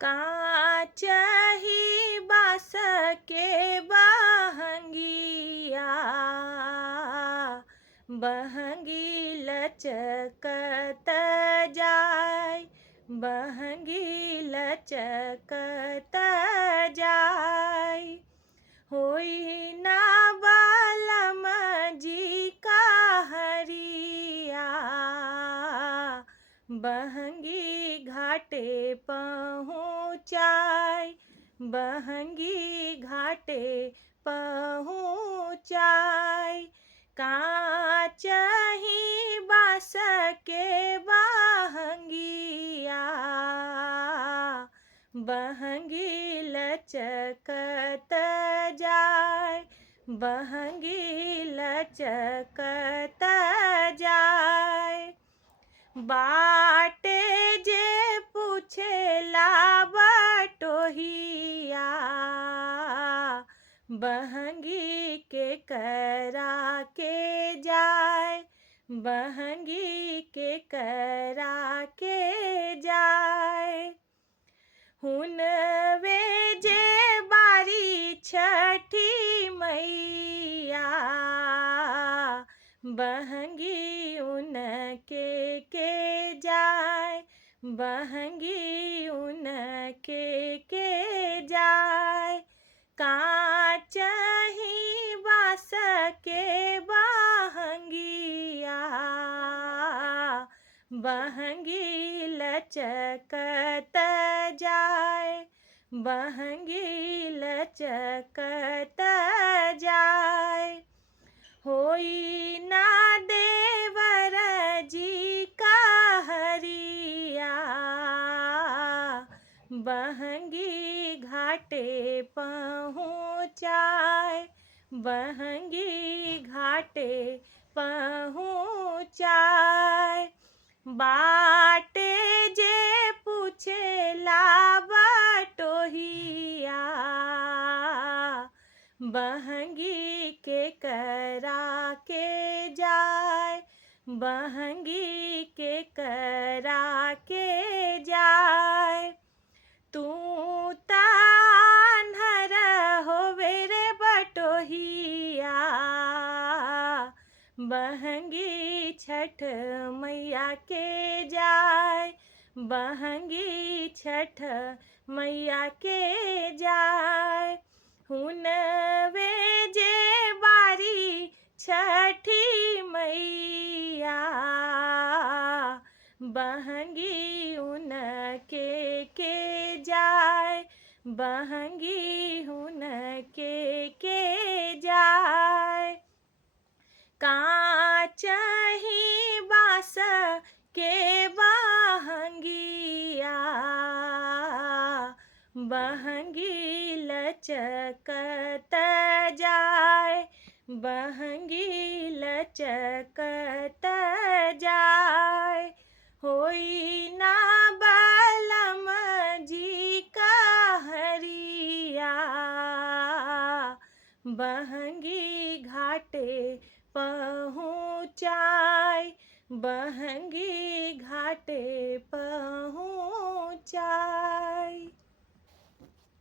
कांच ही बांस के बहंगिया, बहंगी लचकत जाय, बहंगी लचकत जाय। होई ना बलम जी का हरिया, बहंगी घाटे पहुँचाय, बहंगी घाटे पहुँचाय। कांच ही बांस के बहंगिया, बहंगी लचकत जाय, बहंगी लचकत जाय। बाटे जे पूछेला बटोहिया, बहंगी के करा के जाय, बहंगी के करा के जाय। हुनवे जे बारी छठी मैया, बहंगी उनके के जाय, बहंगी उनके के जाय। कांच ही बांस के बहंगिया, बहंगी लचकत जाय, बहंगी लचकत जाय। होई ना देवर जी का हरिया, बहंगी घाटे पहुँचाय, बहंगी घाटे पहुँचाय। बाटे जे पूछेला बटोहिया, बहंगी के करा के जाय, बहंगी के करा के जाय। तू तान्हर होवे रे बटोहिया, बहंगी छठ मैया के जाय, बहंगी छठ मैया के जाय। हुनवे जे बारी छठी मैया, बहंगी उनके के जाय, बहंगी उनके के जाय। कांच ही बांस के बहंगिया, बहंगी लचकत जाय, बहंगी लचकत जाय। होई ना बलम जी का हरिया, बहंगी घाटे पहुँचाय, बहंगी घाटे पहुँचाय।